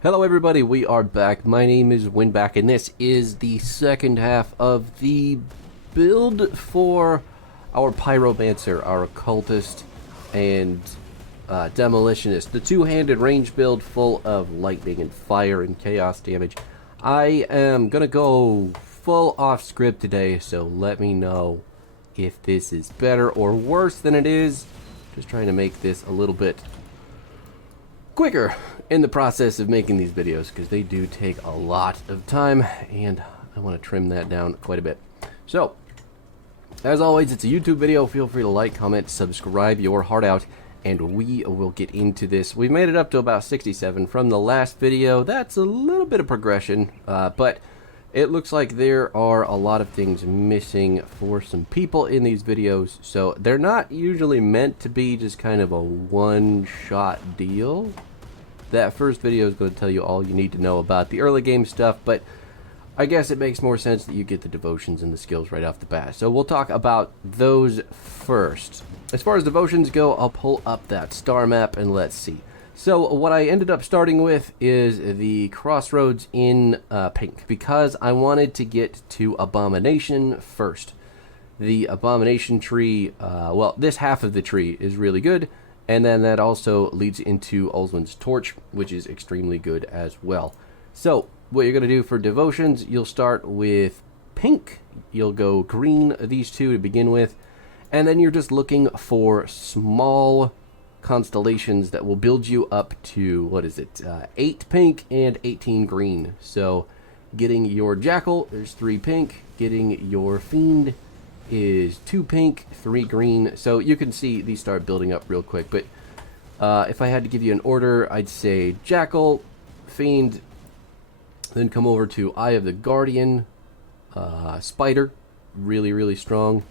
Hello everybody, we are back. My name is Winback and this is the second half of the build for our Pyromancer, our occultist and demolitionist. The two-handed range build full of lightning and fire and chaos damage. I am gonna go full off script today, so let me know if this is better or worse than it is. Just trying to make this a little bit quicker in the process of making these videos because they do take a lot of time and I want to trim that down quite a bit. So, as always, it's a YouTube video. Feel free to like, comment, subscribe your heart out, and we will get into this. We've made it up to about 67 from the last video. That's a little bit of progression, but it looks like there are a lot of things missing for some people in these videos, so they're not usually meant to be just kind of a one-shot deal. That first video is going to tell you all you need to know about the early game stuff, but I guess it makes more sense that you get the devotions and the skills right off the bat. So we'll talk about those first. As far as devotions go, I'll pull up that star map and let's see. So what I ended up starting with is the crossroads in pink because I wanted to get to Abomination first. The Abomination Tree, well, this half of the tree is really good. And then that also leads into Ulzwin's Torch, which is extremely good as well. So, what you're going to do for devotions, you'll start with pink. You'll go green, these two to begin with. And then you're just looking for small constellations that will build you up to, what is it, 8 pink and 18 green. So, getting your Jackal, there's 3 pink. Getting your Fiend is 2 pink, 3 green. So you can see these start building up real quick. But if I had to give you an order, I'd say Jackal, Fiend, then come over to Eye of the Guardian, Spider, really strong.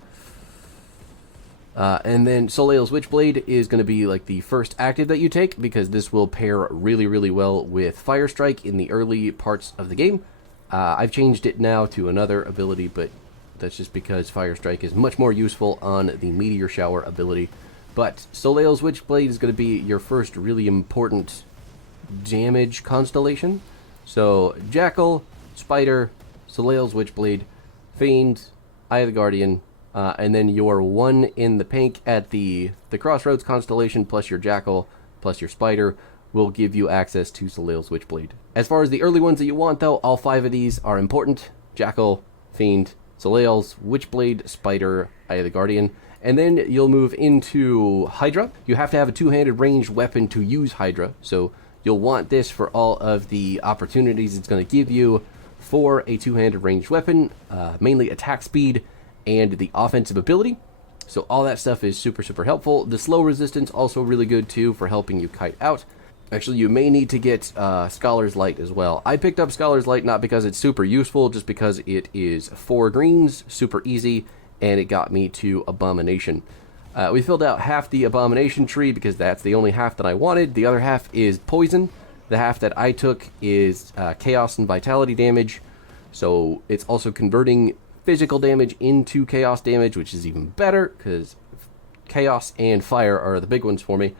And then Soleil's Witchblade is going to be like the first active that you take because this will pair really well with Fire Strike in the early parts of the game. I've changed it now to another ability, but that's just because Fire Strike is much more useful on the Meteor Shower ability. But Soleil's Witchblade is going to be your first really important damage constellation. So Jackal, Spider, Soleil's Witchblade, Fiend, Eye of the Guardian, and then your 1 in the pink at the Crossroads constellation plus your Jackal plus your Spider will give you access to Soleil's Witchblade. As far as the early ones that you want though, all 5 of these are important. Jackal, Fiend, Soleil's Witchblade, Spider, Eye of the Guardian, and then you'll move into Hydra. You have to have a two-handed ranged weapon to use Hydra, so you'll want this for all of the opportunities it's going to give you for a two-handed ranged weapon, mainly attack speed and the offensive ability. So all that stuff is super helpful. The slow resistance also really good too for helping you kite out. Actually, you may need to get Scholar's Light as well. I picked up Scholar's Light not because it's super useful, just because it is 4 greens, super easy, and it got me to Abomination. We filled out half the Abomination Tree because that's the only half that I wanted. The other half is Poison. The half that I took is Chaos and Vitality damage. So it's also converting physical damage into Chaos damage, which is even better because Chaos and Fire are the big ones for me.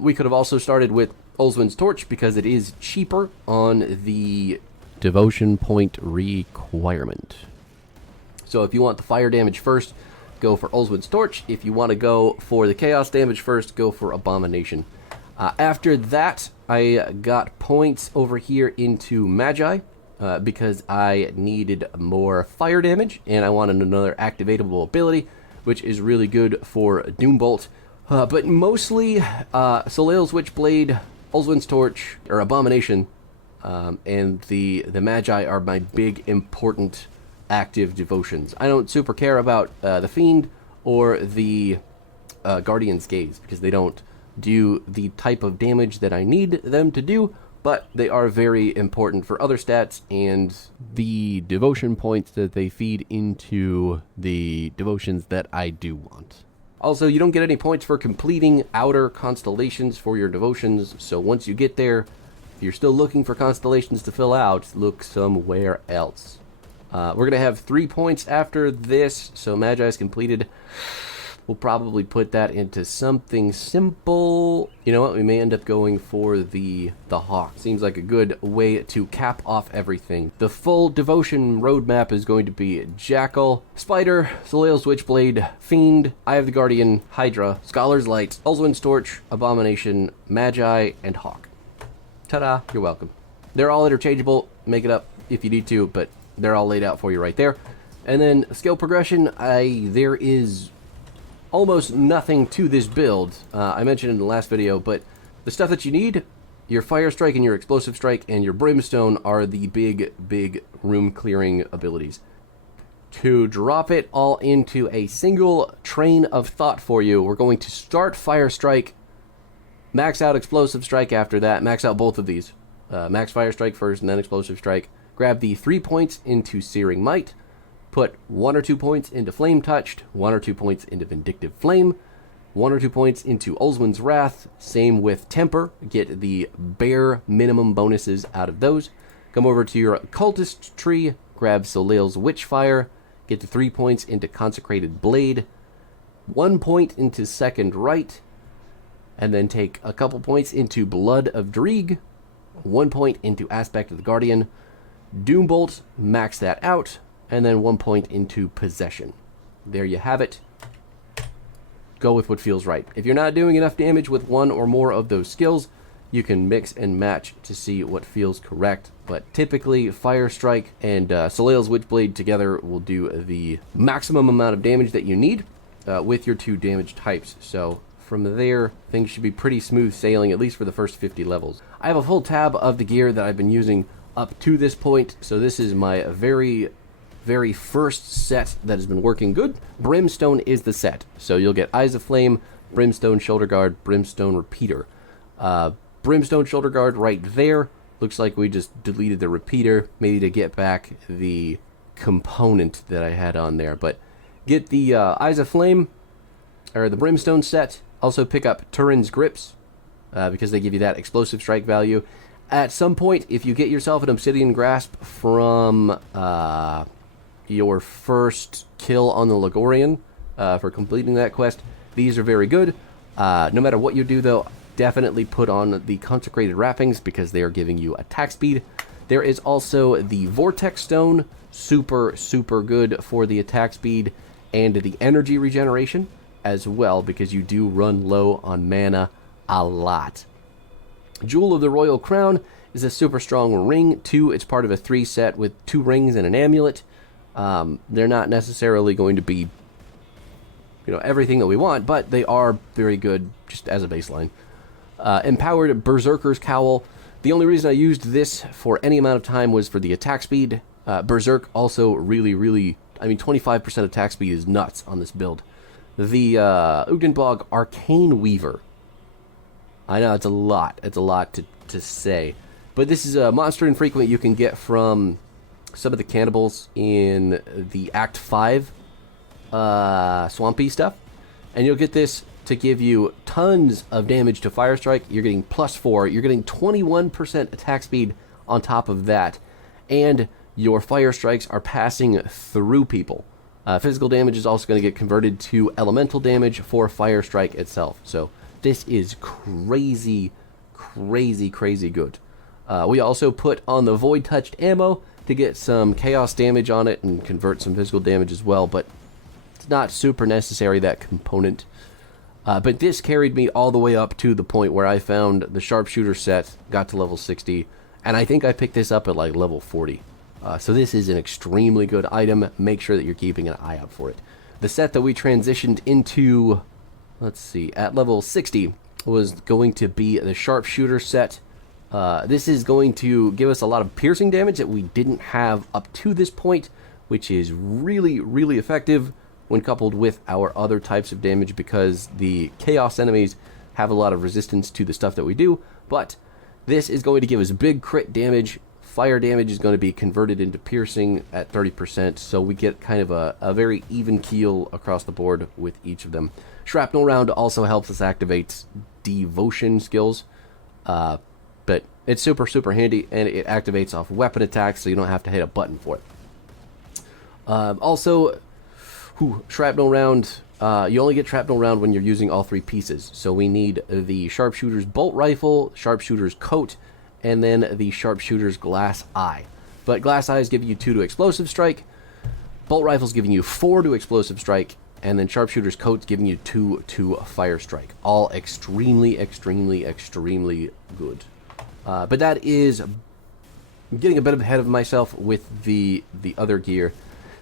We could have also started with Ulzwin's Torch because it is cheaper on the devotion point requirement. So if you want the fire damage first, go for Ulzwin's Torch. If you want to go for the chaos damage first, go for Abomination. After that, I got points over here into Magi because I needed more fire damage and I wanted another activatable ability, which is really good for Doombolt. But mostly Soleil's Witchblade, Ulzwin's Torch, or Abomination, and the Magi are my big, important, active devotions. I don't super care about the Fiend or the Guardian's Gaze, because they don't do the type of damage that I need them to do, but they are very important for other stats and the devotion points that they feed into the devotions that I do want. Also, you don't get any points for completing outer constellations for your devotions, so once you get there, if you're still looking for constellations to fill out, look somewhere else. We're going to have 3 points after this, so Magi is completed. We'll probably put that into something simple. You know what? We may end up going for the Hawk. Seems like a good way to cap off everything. The full devotion roadmap is going to be Jackal, Spider, Soleil's Witchblade, Fiend, Eye of the Guardian, Hydra, Scholar's Light, Ulzwin's Torch, Abomination, Magi, and Hawk. Ta-da! You're welcome. They're all interchangeable. Make it up if you need to, but they're all laid out for you right there. And then skill progression, there is almost nothing to this build. I mentioned in the last video, but the stuff that you need, your Fire Strike and your Explosive Strike and your Brimstone are the big room clearing abilities. To drop it all into a single train of thought for you, we're going to start Fire Strike, max out Explosive Strike after that, max out both of these. Max Fire Strike first and then Explosive Strike. Grab the 3 points into Searing Might. Put 1 or 2 points into Flame Touched, 1 or 2 points into Vindictive Flame, 1 or 2 points into Ulzwin's Wrath. Same with Temper. Get the bare minimum bonuses out of those. Come over to your Cultist tree, grab Soleil's Witchfire, get the 3 points into Consecrated Blade, 1 point into Second Right, and then take a couple points into Blood of Dreeg, 1 point into Aspect of the Guardian, Doombolt, max that out, and then 1 point into Possession. There you have it. Go with what feels right. If you're not doing enough damage with one or more of those skills, you can mix and match to see what feels correct. But typically, Fire Strike and Soleil's Witchblade together will do the maximum amount of damage that you need with your 2 damage types. So from there, things should be pretty smooth sailing, at least for the first 50 levels. I have a full tab of the gear that I've been using up to this point, so this is my very first set that has been working good. Brimstone is the set. So you'll get Eyes of Flame, Brimstone Shoulder Guard, Brimstone Repeater. Brimstone Shoulder Guard right there. Looks like we just deleted the repeater, maybe to get back the component that I had on there. But get the Eyes of Flame, or the Brimstone set. Also pick up Turin's Grips, because they give you that explosive strike value. At some point, if you get yourself an Obsidian Grasp from your first kill on the Ligorian for completing that quest, these are very good. No matter what you do, though, definitely put on the Consecrated Wrappings because they are giving you attack speed. There is also the Vortex Stone, super good for the attack speed and the energy regeneration as well, because you do run low on mana a lot. Jewel of the Royal Crown is a super strong ring, too. It's part of a 3 set with 2 rings and an amulet. They're not necessarily going to be, everything that we want, but they are very good just as a baseline. Empowered Berserker's Cowl. The only reason I used this for any amount of time was for the attack speed. Berserk also really, 25% attack speed is nuts on this build. The Ugnenbog Arcane Weaver. I know it's a lot. It's a lot to say. But this is a monster infrequent you can get from some of the cannibals in the Act 5 swampy stuff. And you'll get this to give you tons of damage to Fire Strike. You're getting +4. You're getting 21% attack speed on top of that. And your Fire Strikes are passing through people. Physical damage is also going to get converted to elemental damage for Fire Strike itself. So this is crazy good. We also put on the Void Touched ammo to get some chaos damage on it and convert some physical damage as well, but it's not super necessary, that component. But this carried me all the way up to the point where I found the Sharpshooter set, got to level 60, and I think I picked this up at like level 40. So this is an extremely good item. Make sure that you're keeping an eye out for it. The set that we transitioned into, let's see, at level 60 was going to be the Sharpshooter set. This is going to give us a lot of piercing damage that we didn't have up to this point, which is really effective when coupled with our other types of damage, because the chaos enemies have a lot of resistance to the stuff that we do. But this is going to give us big crit damage. Fire damage is going to be converted into piercing at 30%, so we get kind of a very even keel across the board with each of them. Shrapnel Round also helps us activate devotion skills, but it's super handy, and it activates off weapon attacks, so you don't have to hit a button for it. Also, Shrapnel Round You only get shrapnel round when you're using all 3 pieces. So we need the sharpshooter's bolt rifle, sharpshooter's coat, and then the sharpshooter's glass eye. But glass eyes give you 2 to explosive strike, bolt rifle's giving you 4 to explosive strike, and then sharpshooter's coat's giving you 2 to fire strike. All extremely, extremely, extremely good. But that is getting a bit ahead of myself with the other gear.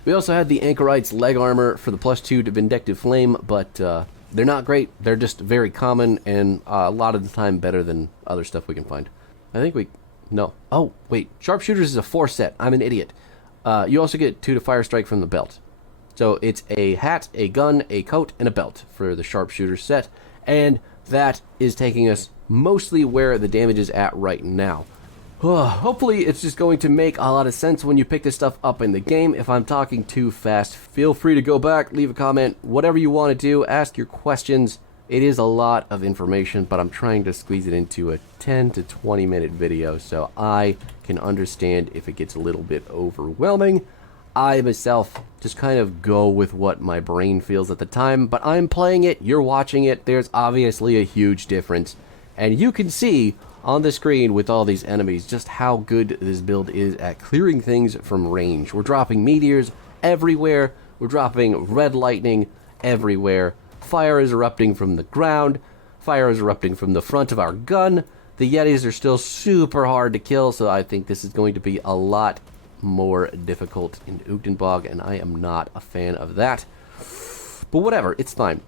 We also had the Anchorite's leg armor for the +2 to Vindictive Flame, but they're not great. They're just very common, and a lot of the time better than other stuff we can find. I think we... No. Oh, wait. Sharpshooters is a 4 set. I'm an idiot. You also get 2 to Fire Strike from the belt. So it's a hat, a gun, a coat, and a belt for the Sharpshooter set. And that is taking us mostly where the damage is at right now. Hopefully it's just going to make a lot of sense when you pick this stuff up in the game. If I'm talking too fast, feel free to go back, leave a comment, whatever you want to do, ask your questions. It is a lot of information, but I'm trying to squeeze it into a 10 to 20 minute video, so I can understand if it gets a little bit overwhelming. I myself just kind of go with what my brain feels at the time, but I'm playing it, you're watching it, there's obviously a huge difference. And you can see on the screen with all these enemies just how good this build is at clearing things from range. We're dropping meteors everywhere, we're dropping red lightning everywhere. Fire is erupting from the ground. Fire is erupting from the front of our gun. The Yetis are still super hard to kill, so I think this is going to be a lot more difficult in Uchtenbog, and I am not a fan of that. But whatever, it's fine.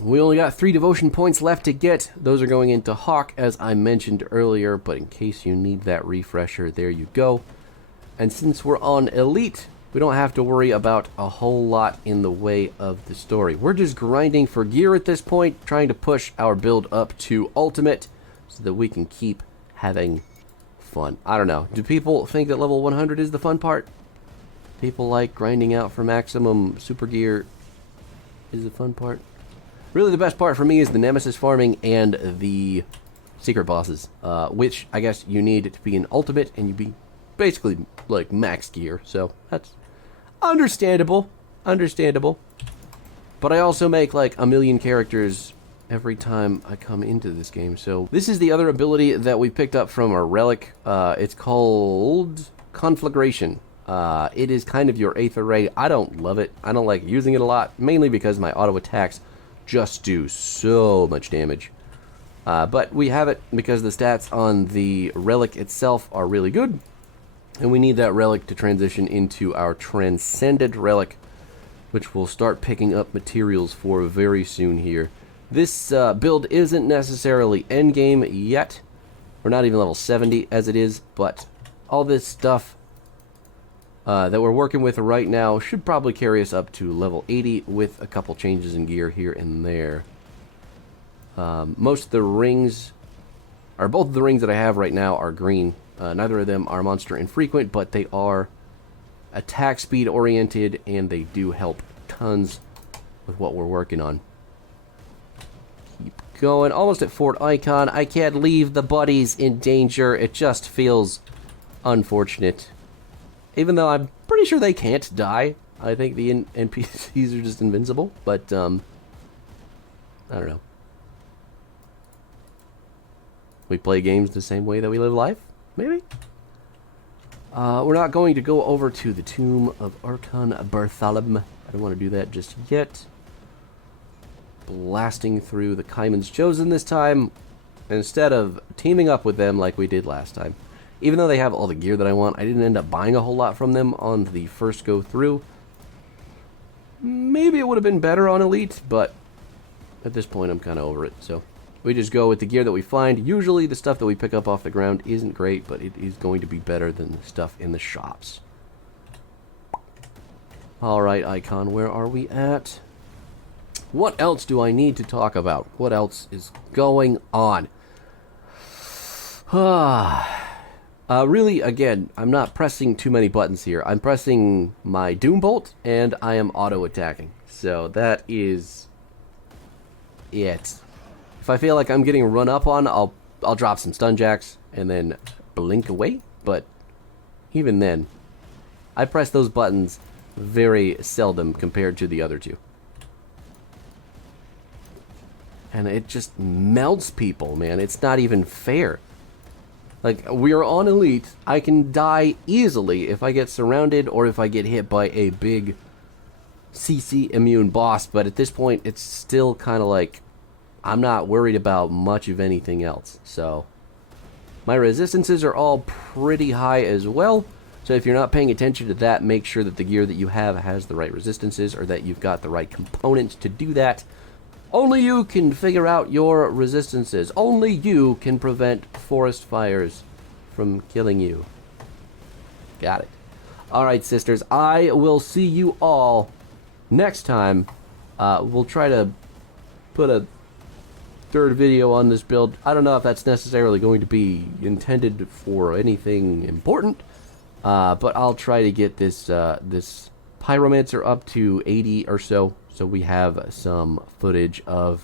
We only got 3 devotion points left to get. Those are going into Hawk, as I mentioned earlier, but in case you need that refresher, there you go. And since we're on Elite, we don't have to worry about a whole lot in the way of the story. We're just grinding for gear at this point, trying to push our build up to Ultimate so that we can keep having fun. I don't know. Do people think that level 100 is the fun part? People like grinding out for maximum super gear is the fun part? Really the best part for me is the Nemesis farming and the secret bosses, which I guess you need to be an Ultimate and you be basically like max gear, so that's understandable. But I also make like a million characters every time I come into this game. So this is the other ability that we picked up from our relic. It's called Conflagration. It is kind of your Aether Ray. I don't love it. I don't like using it a lot, mainly because my auto attacks just do so much damage. But we have it because the stats on the relic itself are really good. And we need that relic to transition into our Transcended Relic, which we'll start picking up materials for very soon here. This build isn't necessarily endgame yet. We're not even level 70 as it is, but all this stuff that we're working with right now should probably carry us up to level 80 with a couple changes in gear here and there. Most of the rings, or both of the rings that I have right now are green. Neither of them are monster infrequent, but they are attack speed oriented, and they do help tons with what we're working on. Keep going. Almost at Fort Icon. I can't leave the buddies in danger. It just feels unfortunate. Even though I'm pretty sure they can't die. I think the NPCs are just invincible, but I don't know. We play games the same way that we live life? Maybe? We're not going to go over to the Tomb of Archon Bartholom. I don't want to do that just yet. Blasting through the Kaiman's Chosen this time, instead of teaming up with them like we did last time. Even though they have all the gear that I want, I didn't end up buying a whole lot from them on the first go through. Maybe it would have been better on Elite, but at this point I'm kind of over it, so we just go with the gear that we find. Usually the stuff that we pick up off the ground isn't great, but it is going to be better than the stuff in the shops. Alright, Icon, where are we at? What else do I need to talk about? What else is going on? Really, again, I'm not pressing too many buttons here. I'm pressing my Doom Bolt, and I am auto-attacking. So that is it. If I feel like I'm getting run up on, I'll drop some stun jacks and then blink away. But even then, I press those buttons very seldom compared to the other two. and it just melts people, man. It's not even fair. Like, we are on elite. I can die easily if I get surrounded or if I get hit by a big CC immune boss, but at this point, it's still kind of like, I'm not worried about much of anything else. So, my resistances are all pretty high as well. So if you're not paying attention to that, make sure that the gear that you have has the right resistances, or that you've got the right components to do that. Only you can figure out your resistances. Only you can prevent forest fires from killing you. Got it. Alright, sisters, I will see you all next time. We'll try to put a third video on this build. I don't know if that's necessarily going to be intended for anything important, but I'll try to get this this Pyromancer up to 80 or so we have some footage of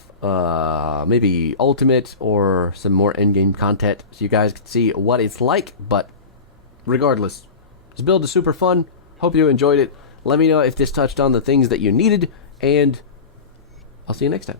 maybe ultimate or some more endgame content so you guys can see what it's like. But regardless, this build is super fun. Hope you enjoyed it. Let me know if this touched on the things that you needed, and I'll see you next time.